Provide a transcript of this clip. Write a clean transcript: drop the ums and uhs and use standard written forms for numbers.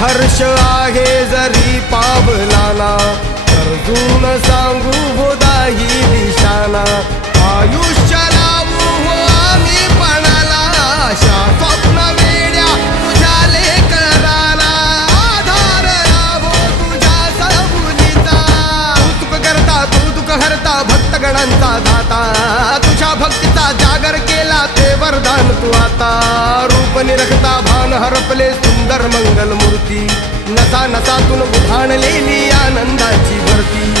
हर्ष आहे जरी पावलाना, अर्जुन सांगू बोधाही दिशाना. आयुष्य लावू हो आम्ही पणाला, आशा स्वप्न वेड्या तुझ्या लेकराला. आधार लाभो तुझ्या सबुलीचा, तू दुःख हरता भक्तगणांचा दाता. तुझ्या भक्तीचा जागर केला ते वरदान तू आता. रूप निरखता भान हरपले सुंदर मंगल मूर्ती, नसा नसातून उधाणलेली आनंदाची भरती.